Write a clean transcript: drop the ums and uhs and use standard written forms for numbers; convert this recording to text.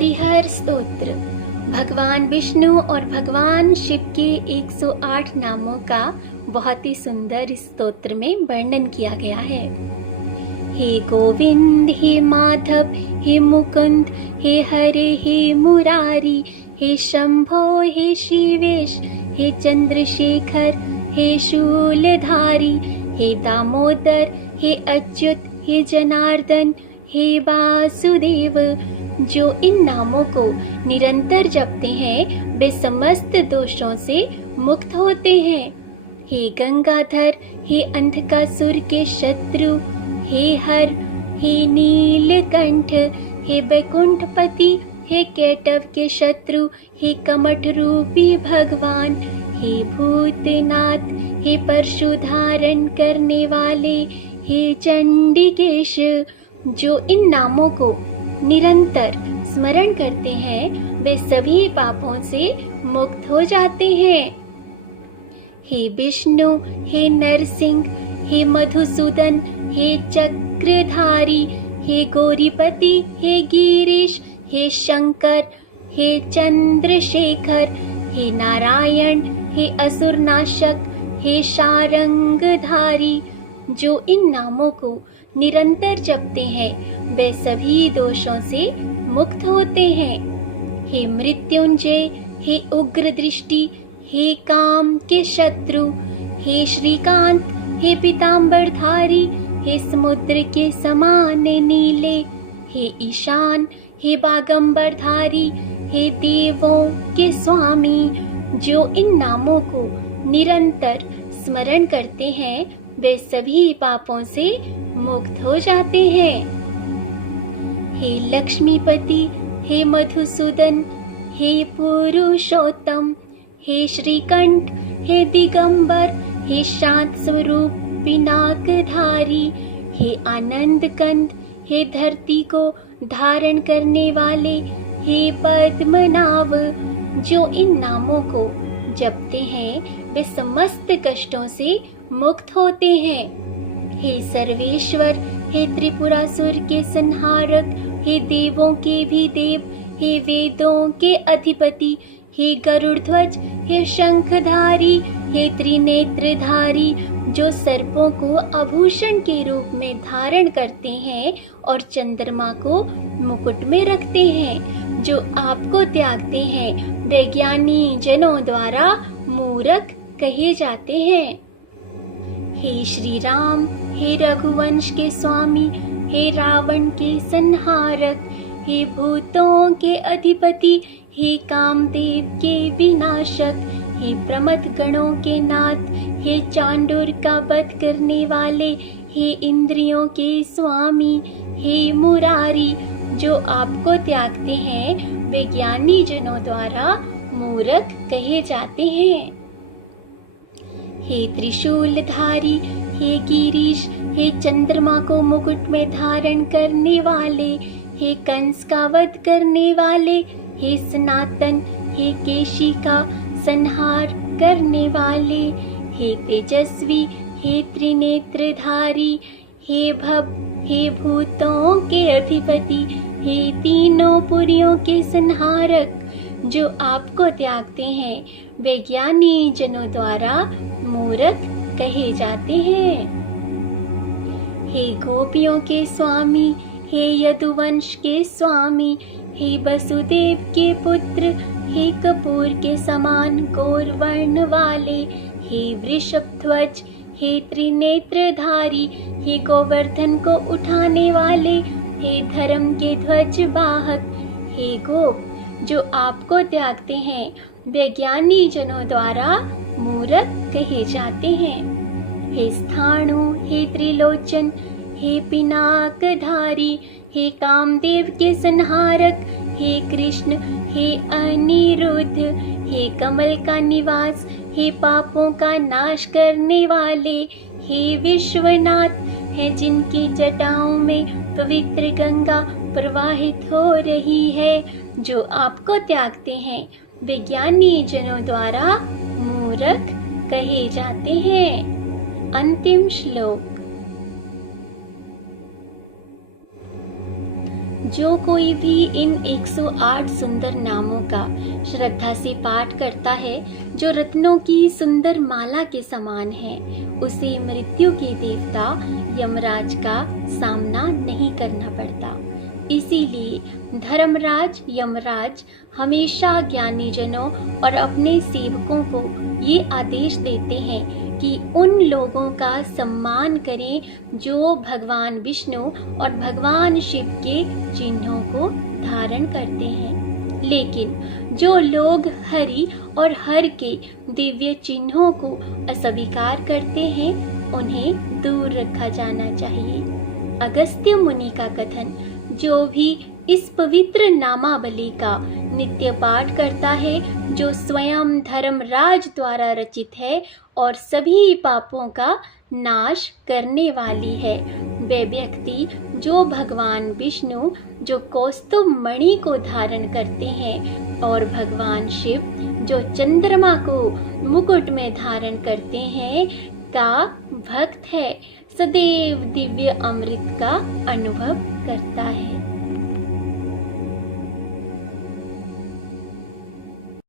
हरिहर स्तोत्र भगवान विष्णु और भगवान शिव के 108 नामों का बहुत ही सुंदर स्तोत्र में वर्णन किया गया है। हे गोविंद, हे माधव, हे मुकुंद, हे हरे, हे मुरारी, हे शंभो, हे शिवेश, हे चंद्रशेखर, हे शूलधारी, हे दामोदर, हे अच्युत, हे जनार्दन, हे वासुदेव। जो इन नामों को निरंतर जपते हैं वे समस्त दोषों से मुक्त होते हैं। हे गंगाधर, हे अंधकासुर के शत्रु, हे हर, हे नीलकंठ, हे बैकुंठपति, हे केटव के शत्रु, हे कमठ रूपी भगवान, हे भूतनाथ, हे परशु धारण करने वाले, हे चंडिकेश। जो इन नामों को निरंतर स्मरण करते हैं वे सभी पापों से मुक्त हो जाते हैं। हे विष्णु, हे नरसिंह, हे मधुसूदन, हे चक्रधारी, हे गौरीपति, हे गिरीश, हे शंकर, हे चंद्रशेखर, हे नारायण, हे असुरनाशक, हे शारंगधारी। जो इन नामों को निरंतर जपते हैं वे सभी दोषों से मुक्त होते हैं। हे मृत्युंजय, हे उग्र दृष्टि, हे काम के शत्रु, हे श्रीकांत, हे पीतांबरधारी, हे समुद्र के समान नीले, हे ईशान, हे बागंबरधारी, हे देवों के स्वामी। जो इन नामों को निरंतर स्मरण करते हैं वे सभी पापों से मुक्त हो जाते हैं। हे लक्ष्मीपति, हे मधुसूदन, हे पुरुषोत्तम, हे श्रीकंठ, हे दिगंबर, हे शांत स्वरूप पिनाकधारी, हे आनंद कंद, हे धरती को धारण करने वाले, हे पद्मनाभ। जो इन नामों को जपते हैं वे समस्त कष्टों से मुक्त होते हैं। हे सर्वेश्वर, हे त्रिपुरासुर के संहारक, हे देवों के भी देव, हे वेदों के अधिपति, हे गरुड़ ध्वज, हे शंखधारी, हे त्रिनेत्रधारी। जो सर्पों को आभूषण के रूप में धारण करते हैं और चंद्रमा को मुकुट में रखते हैं। जो आपको त्यागते हैं वे ज्ञानी जनों द्वारा मूर्ख कहे जाते हैं। हे श्री राम, हे रघुवंश के स्वामी, हे रावण के संहारक, हे भूतों के अधिपति, हे कामदेव के विनाशक, हे प्रमथ गणों के नाथ, हे चांडूर का वध करने वाले, हे इंद्रियों के स्वामी, हे मुरारी। जो आपको त्यागते हैं वे ज्ञानी जनों द्वारा मूर्ख कहे जाते हैं। हे त्रिशूलधारी, हे गिरीश, हे चंद्रमा को मुकुट में धारण करने वाले, हे कंस का वध करने वाले, हे सनातन, हे केशी का संहार करने वाले, हे तेजस्वी, हे त्रिनेत्रधारी, हे भव, हे भूतों के अधिपति, हे तीनों पुरियों के संहारक। जो आपको त्यागते हैं वे ज्ञानी जनों द्वारा मूर्ख कहे जाते हैं। हे गोपियों के स्वामी, हे यदुवंश के स्वामी, हे वसुदेव के पुत्र, हे कपूर के समान गौर वर्ण वाले, हे वृषभ ध्वज, हे त्रिनेत्रधारी, हे गोवर्धन को उठाने वाले, हे धर्म के ध्वज वाहक, हे गोप। जो आपको त्यागते हैं वे ज्ञानी जनों द्वारा मूर्ख कहे जाते हैं। हे स्थाणु, हे त्रिलोचन, हे पिनाकधारी, हे कामदेव के संहारक, हे कृष्ण, हे अनिरुद्ध, हे कमल का निवास, हे पापों का नाश करने वाले, हे विश्वनाथ, है जिनकी जटाओं में पवित्र गंगा प्रवाहित हो रही है। जो आपको त्यागते हैं वे ज्ञानी जनों द्वारा मूर्ख कहे जाते हैं। अंतिम श्लोक। जो कोई भी इन 108 सुंदर नामों का श्रद्धा से पाठ करता है, जो रत्नों की सुंदर माला के समान है, उसे मृत्यु के देवता यमराज का सामना नहीं करना पड़ता। इसीलिए धर्मराज यमराज हमेशा ज्ञानी जनों और अपने सेवकों को ये आदेश देते हैं कि उन लोगों का सम्मान करें जो भगवान विष्णु और भगवान शिव के चिन्हों को धारण करते हैं। लेकिन जो लोग हरि और हर के दिव्य चिन्हों को अस्वीकार करते हैं, उन्हें दूर रखा जाना चाहिए। अगस्त्य मुनि का कथन, जो भी इस पवित्र नामावली का नित्य पाठ करता है, जो स्वयं धर्मराज द्वारा रचित है और सभी पापों का नाश करने वाली है, वे व्यक्ति जो भगवान विष्णु जो कौस्तुभ मणि को धारण करते हैं और भगवान शिव जो चंद्रमा को मुकुट में धारण करते हैं का भक्त है, सदैव दिव्य अमृत का अनुभव करता है।